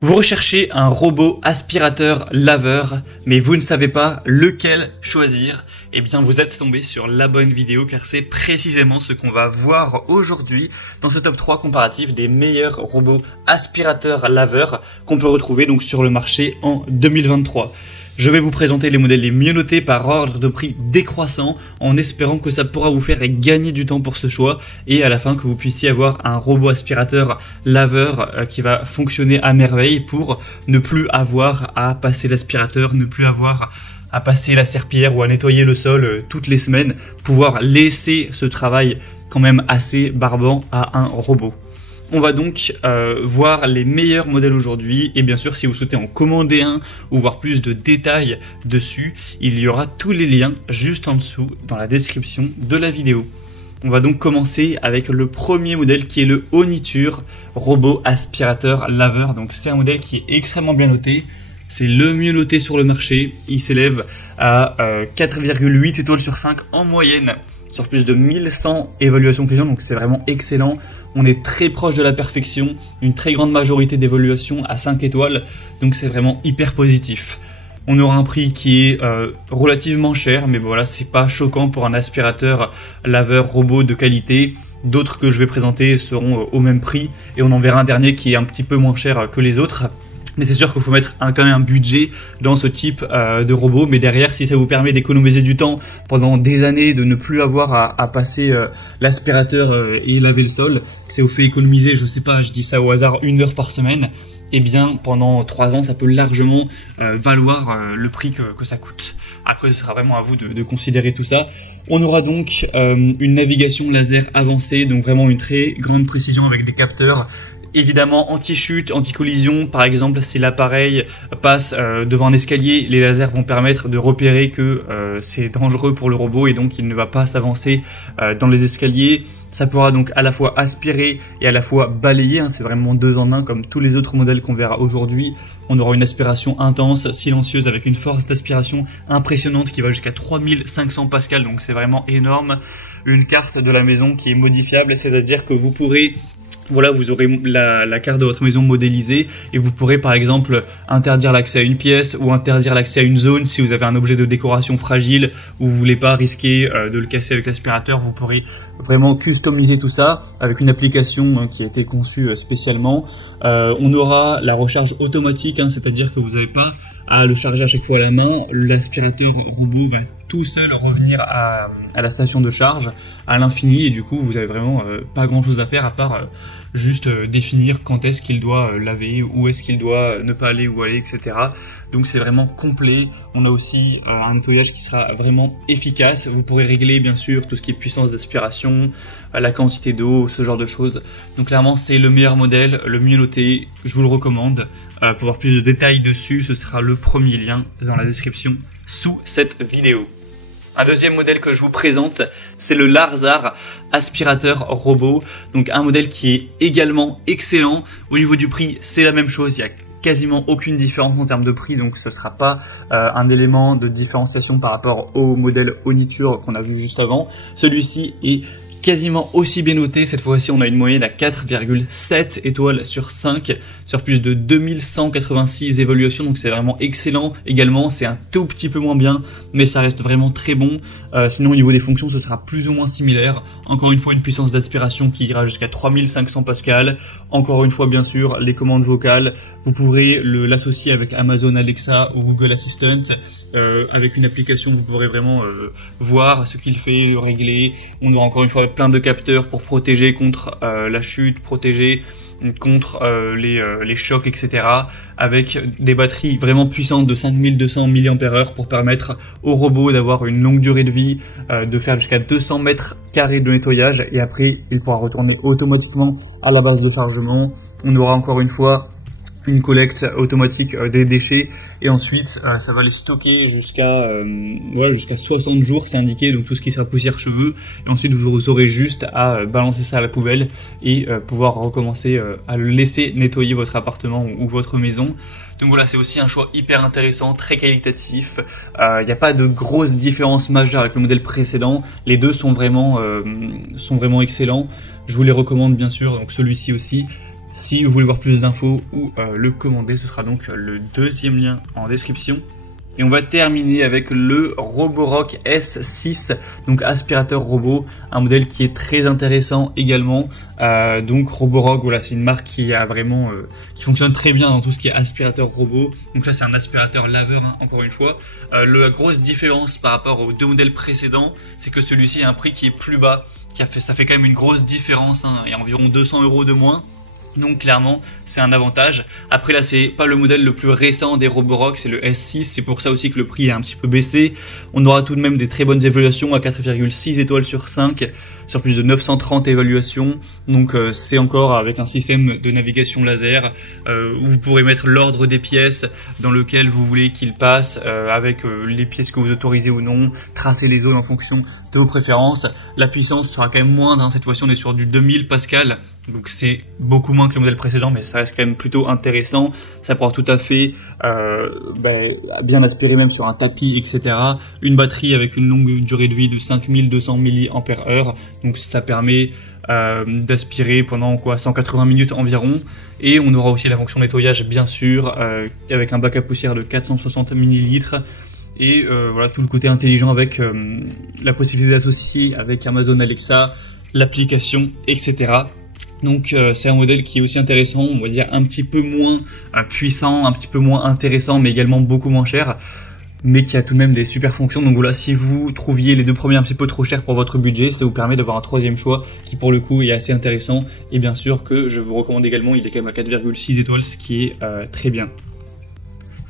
Vous recherchez un robot aspirateur laveur, mais vous ne savez pas lequel choisir. Eh bien, vous êtes tombé sur la bonne vidéo car c'est précisément ce qu'on va voir aujourd'hui dans ce top 3 comparatif des meilleurs robots aspirateurs laveurs qu'on peut retrouver donc sur le marché en 2023. Je vais vous présenter les modèles les mieux notés par ordre de prix décroissant en espérant que ça pourra vous faire gagner du temps pour ce choix et à la fin que vous puissiez avoir un robot aspirateur laveur qui va fonctionner à merveille pour ne plus avoir à passer l'aspirateur, ne plus avoir à passer la serpillière ou à nettoyer le sol toutes les semaines, pouvoir laisser ce travail quand même assez barbant à un robot. On va donc voir les meilleurs modèles aujourd'hui et bien sûr si vous souhaitez en commander un ou voir plus de détails dessus, il y aura tous les liens juste en dessous dans la description de la vidéo. On va donc commencer avec le premier modèle qui est le Oniture robot aspirateur laveur. Donc c'est un modèle qui est extrêmement bien noté, c'est le mieux noté sur le marché, il s'élève à 4,8 étoiles sur 5 en moyenne sur plus de 1100 évaluations clients, donc c'est vraiment excellent. On est très proche de la perfection, une très grande majorité d'évaluations à 5 étoiles, donc c'est vraiment hyper positif. On aura un prix qui est relativement cher, mais voilà, c'est pas choquant pour un aspirateur laveur robot de qualité. D'autres que je vais présenter seront au même prix, et on en verra un dernier qui est un petit peu moins cher que les autres. Mais c'est sûr qu'il faut mettre quand même un budget dans ce type de robot. Mais derrière, si ça vous permet d'économiser du temps pendant des années, de ne plus avoir à passer l'aspirateur et laver le sol, que ça vous fait économiser, je sais pas, je dis ça au hasard, 1 heure par semaine, eh bien pendant 3 ans, ça peut largement valoir le prix que ça coûte. Après, ce sera vraiment à vous de considérer tout ça. On aura donc une navigation laser avancée, donc vraiment une très grande précision avec des capteurs. Évidemment anti-chute, anti-collision, par exemple si l'appareil passe devant un escalier, les lasers vont permettre de repérer que c'est dangereux pour le robot et donc il ne va pas s'avancer dans les escaliers. Ça pourra donc à la fois aspirer et à la fois balayer, hein, c'est vraiment 2 en 1 comme tous les autres modèles qu'on verra aujourd'hui. On aura une aspiration intense, silencieuse avec une force d'aspiration impressionnante qui va jusqu'à 3500 pascal, donc c'est vraiment énorme. Une carte de la maison qui est modifiable, c'est-à-dire que vous pourrez... Voilà, vous aurez la carte de votre maison modélisée et vous pourrez par exemple interdire l'accès à une pièce ou interdire l'accès à une zone si vous avez un objet de décoration fragile ou vous voulez pas risquer de le casser avec l'aspirateur. Vous pourrez vraiment customiser tout ça avec une application qui a été conçue spécialement. On aura la recharge automatique, hein, c'est-à-dire que vous n'avez pas à le charger à chaque fois à la main. L'aspirateur robot va tout seul revenir à la station de charge à l'infini et du coup vous avez vraiment pas grand chose à faire à part juste définir quand est-ce qu'il doit laver, où est-ce qu'il doit ne pas aller, où aller, etc. Donc c'est vraiment complet. On a aussi un nettoyage qui sera vraiment efficace. Vous pourrez régler bien sûr tout ce qui est puissance d'aspiration, la quantité d'eau, ce genre de choses. Donc clairement c'est le meilleur modèle, le mieux noté, je vous le recommande. Pour voir plus de détails dessus, ce sera le premier lien dans la description sous cette vidéo. Un deuxième modèle que je vous présente, c'est le Larzar aspirateur robot. Donc un modèle qui est également excellent. Au niveau du prix, c'est la même chose. Il y a quasiment aucune différence en termes de prix, donc ce ne sera pas un élément de différenciation par rapport au modèle Oniture qu'on a vu juste avant. Celui-ci est quasiment aussi bien noté, cette fois-ci on a une moyenne à 4,7 étoiles sur 5 sur plus de 2186 évaluations, donc c'est vraiment excellent. Également c'est un tout petit peu moins bien mais ça reste vraiment très bon. Sinon au niveau des fonctions ce sera plus ou moins similaire. Encore une fois une puissance d'aspiration qui ira jusqu'à 3500 pascal. Encore une fois bien sûr les commandes vocales, vous pourrez l'associer avec Amazon Alexa ou Google Assistant. Avec une application vous pourrez vraiment voir ce qu'il fait, le régler. On aura encore une fois plein de capteurs pour protéger contre la chute, protéger contre les chocs, etc. Avec des batteries vraiment puissantes de 5200 mAh pour permettre au robot d'avoir une longue durée de vie, de faire jusqu'à 200 mètres carrés de nettoyage et après il pourra retourner automatiquement à la base de chargement. On aura encore une fois une collecte automatique des déchets et ensuite ça va les stocker jusqu'à 60 jours, c'est indiqué, donc tout ce qui sera poussière, cheveux, et ensuite vous aurez juste à balancer ça à la poubelle et pouvoir recommencer à le laisser nettoyer votre appartement ou votre maison. Donc voilà, c'est aussi un choix hyper intéressant, très qualitatif. Il n'y a pas de grosse différence majeure avec le modèle précédent. Les deux sont vraiment excellents. Je vous les recommande bien sûr, donc celui-ci aussi. Si vous voulez voir plus d'infos ou le commander, ce sera donc le deuxième lien en description. Et on va terminer avec le Roborock S6, donc aspirateur robot, un modèle qui est très intéressant également. Donc Roborock, voilà, c'est une marque qui a vraiment, qui fonctionne très bien dans tout ce qui est aspirateur robot. Donc là, c'est un aspirateur laveur, hein, encore une fois. La grosse différence par rapport aux deux modèles précédents, c'est que celui-ci a un prix qui est plus bas, ça fait quand même une grosse différence, hein, et environ 200 € de moins. Donc clairement c'est un avantage. Après là c'est pas le modèle le plus récent des Roborock, c'est le S6, c'est pour ça aussi que le prix est un petit peu baissé. On aura tout de même des très bonnes évaluations à 4,6 étoiles sur 5 sur plus de 930 évaluations. Donc c'est encore avec un système de navigation laser où vous pourrez mettre l'ordre des pièces dans lequel vous voulez qu'il passe avec les pièces que vous autorisez ou non, tracer les zones en fonction de vos préférences. La puissance sera quand même moindre, hein. Cette fois-ci on est sur du 2000 Pascal. Donc c'est beaucoup moins que le modèle précédent, mais ça reste quand même plutôt intéressant. Ça pourra tout à fait bien aspirer même sur un tapis, etc. Une batterie avec une longue durée de vie de 5200 mAh. Donc ça permet d'aspirer pendant 180 minutes environ. Et on aura aussi la fonction nettoyage bien sûr, avec un bac à poussière de 460 ml. Et voilà tout le côté intelligent avec la possibilité d'associer avec Amazon Alexa, l'application, etc. Donc c'est un modèle qui est aussi intéressant, on va dire un petit peu moins puissant, un petit peu moins intéressant, mais également beaucoup moins cher, mais qui a tout de même des super fonctions. Donc voilà, si vous trouviez les deux premiers un petit peu trop chers pour votre budget, ça vous permet d'avoir un troisième choix qui pour le coup est assez intéressant. Et bien sûr que je vous recommande également, il est quand même à 4,6 étoiles, ce qui est très bien.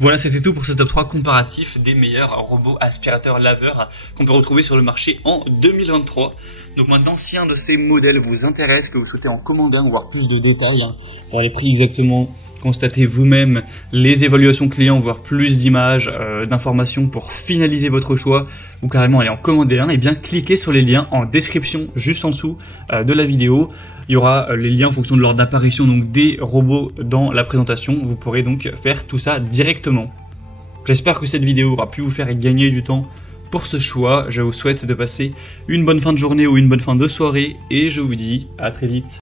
Voilà, c'était tout pour ce top 3 comparatif des meilleurs robots aspirateurs laveurs qu'on peut retrouver sur le marché en 2023. Donc maintenant, si un de ces modèles vous intéresse, que vous souhaitez en commander un ou voir plus de détails, voir les prix exactement, constatez vous-même les évaluations clients, voir plus d'images, d'informations pour finaliser votre choix ou carrément aller en commander un, et bien cliquez sur les liens en description juste en dessous de la vidéo. Il y aura les liens en fonction de l'ordre d'apparition donc des robots dans la présentation. Vous pourrez donc faire tout ça directement. J'espère que cette vidéo aura pu vous faire gagner du temps pour ce choix. Je vous souhaite de passer une bonne fin de journée ou une bonne fin de soirée et je vous dis à très vite.